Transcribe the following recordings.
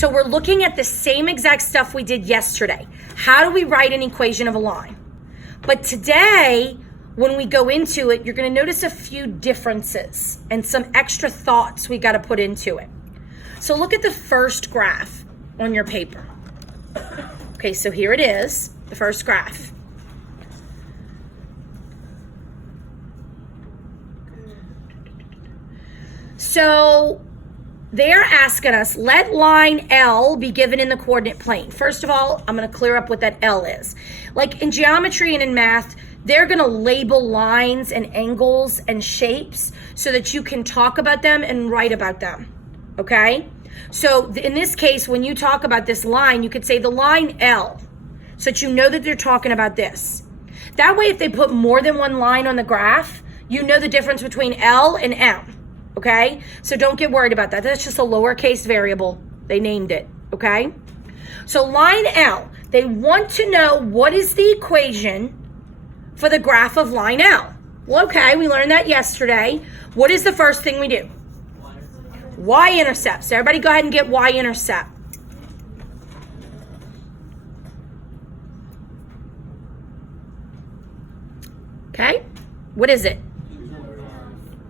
So we're looking at the same exact stuff we did yesterday. How do we write an equation of a line? But today, when we go into it, you're going to notice a few differences and some extra thoughts we got to put into it. So look at the first graph on your paper. Okay, so here it is, the first graph. So they're asking us, let line L be given in the coordinate plane. First of all, I'm going to clear up what that L is. Like in geometry and in math, they're going to label lines and angles and shapes so that you can talk about them and write about them, okay? So in this case, when you talk about this line, you could say the line L, so that you know that they're talking about this. That way, if they put more than one line on the graph, you know the difference between L and M. Okay, so don't get worried about that. That's just a lowercase variable. They named it, okay? So line L, they want to know what is the equation for the graph of line L. Well, okay, we learned that yesterday. What is the first thing we do? Y-intercept. So everybody go ahead and get Y-intercept. Okay, what is it?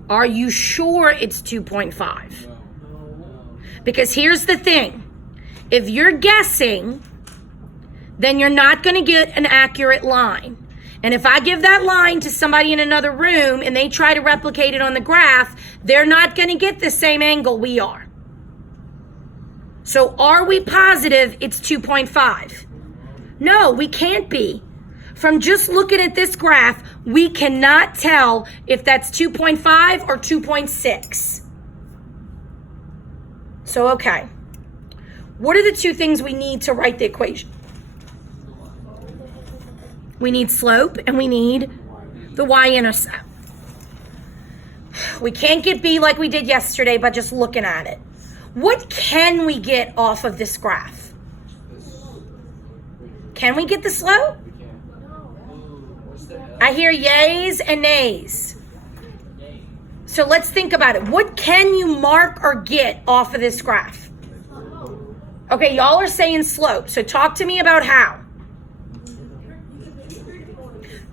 Are you sure it's 2.5? Because here's the thing. If you're guessing, then you're not going to get an accurate line. And if I give that line to somebody in another room and they try to replicate it on the graph, they're not going to get the same angle we are. So are we positive it's 2.5? No, we can't be. From just looking at this graph, we cannot tell if that's 2.5 or 2.6. So, okay. What are the two things we need to write the equation? We need slope and we need the y-intercept. We can't get B like we did yesterday by just looking at it. What can we get off of this graph? Can we get the slope? I hear yays and nays. So let's think about it. What can you mark or get off of this graph? Okay, y'all are saying slope. So talk to me about how.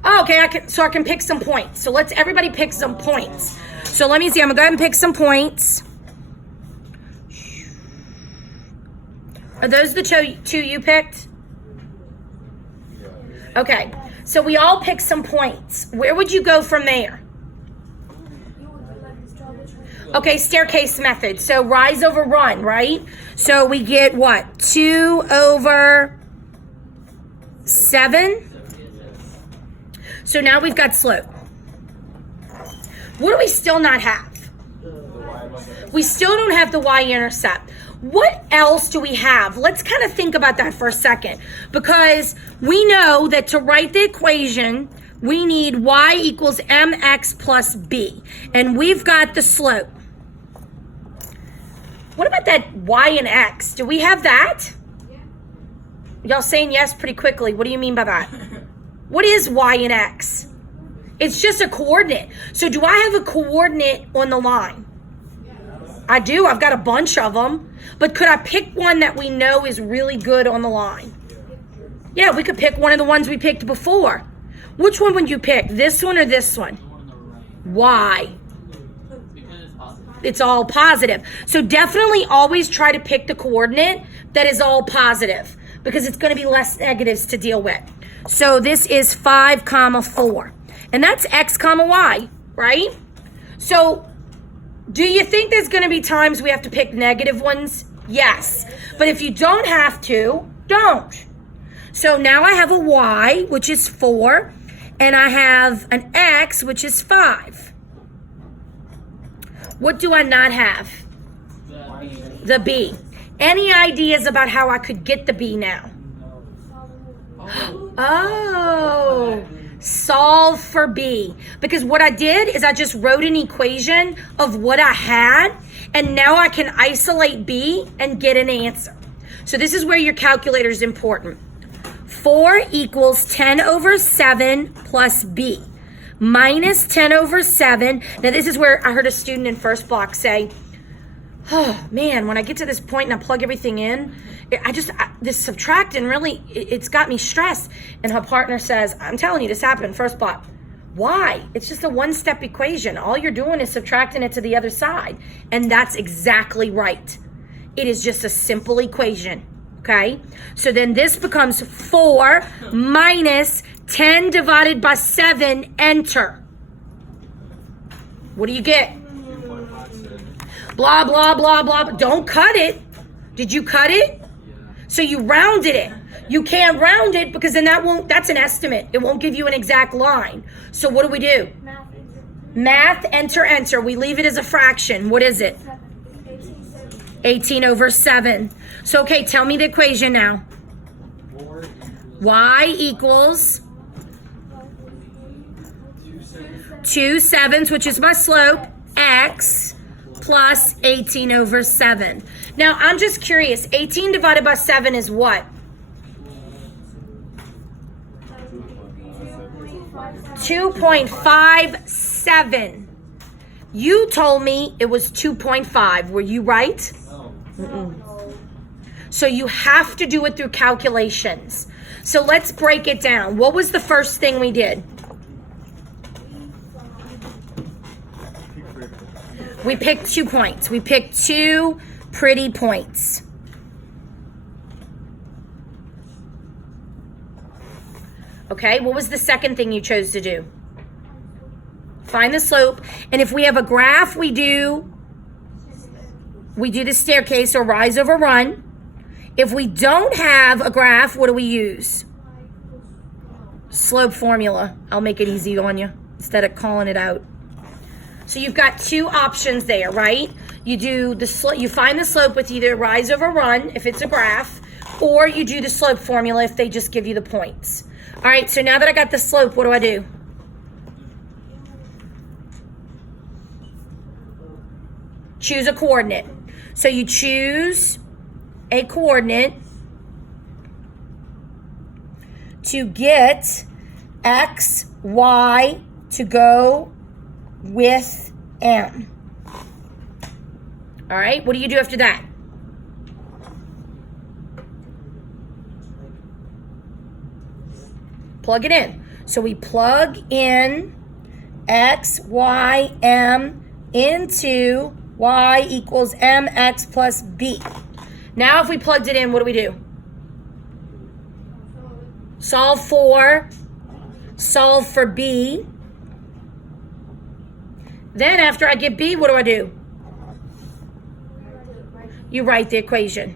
Oh, okay, I can pick some points. So let's everybody pick some points. So let me see. I'm gonna go ahead and pick some points. Are those the two you picked? Okay. So we all pick some points. Where would you go from there? Okay, staircase method. So rise over run, right? So we get what? 2 over 7. So now we've got slope. What do we still not have? We still don't have the y-intercept. What else do we have? Let's kind of think about that for a second, because we know that to write the equation, we need y equals mx plus b, and we've got the slope. What about that y and x? Do we have that? Y'all saying yes pretty quickly. What do you mean by that? What is y and x? It's just a coordinate. So do I have a coordinate on the line? I do. I've got a bunch of them. But could I pick one that we know is really good on the line? Yeah, we could pick one of the ones we picked before. Which one would you pick? This one or this one? Why? It's all positive. So definitely always try to pick the coordinate that is all positive, because it's going to be less negatives to deal with. So this is 5, 4. And that's x, y, right? So do you think there's going to be times we have to pick negative ones? Yes. But if you don't have to, don't. So now I have a y, which is 4, and I have an x, which is 5. What do I not have? The b. Any ideas about how I could get the b now? Oh, solve for b. Because what I did is I just wrote an equation of what I had, and now I can isolate b and get an answer. So this is where your calculator is important. 4 equals 10 over 7 plus b minus 10 over 7. Now this is where I heard a student in first block say, oh man, when I get to this point and I plug everything in, this subtracting really, it's got me stressed. And her partner says, I'm telling you, this happened first plot. Why? It's just a one-step equation. All you're doing is subtracting it to the other side. And that's exactly right. It is just a simple equation. Okay? So then this becomes 4 minus 10 divided by 7, enter. What do you get? Blah, blah, blah, blah. Don't cut it. Did you cut it? So you rounded it. You can't round it because then that's an estimate. It won't give you an exact line. So what do? Math, enter. We leave it as a fraction. What is it? 18 over 7. So, okay, tell me the equation now. Y equals 2/7, which is my slope, x plus 18 over 7. Now, I'm just curious. 18 divided by 7 is what? 2.57. You told me it was 2.5. Were you right? Mm-mm. So you have to do it through calculations. So let's break it down. What was the first thing we did? We picked 2 points. We picked 2 pretty points. Okay, what was the second thing you chose to do? Find the slope. And if we have a graph, we do the staircase or rise over run. If we don't have a graph, what do we use? Slope formula. I'll make it easy on you instead of calling it out. So you've got 2 options there, right? You find the slope with either rise over run if it's a graph, or you do the slope formula if they just give you the points. All right, so now that I got the slope, what do I do? Choose a coordinate. So you choose a coordinate to get x, y to go with m. All right, what do you do after that? Plug it in. So we plug in x, y, m into y equals mx plus b. Now if we plugged it in, what do? Solve for b. Then after I get b, what do? You write the equation.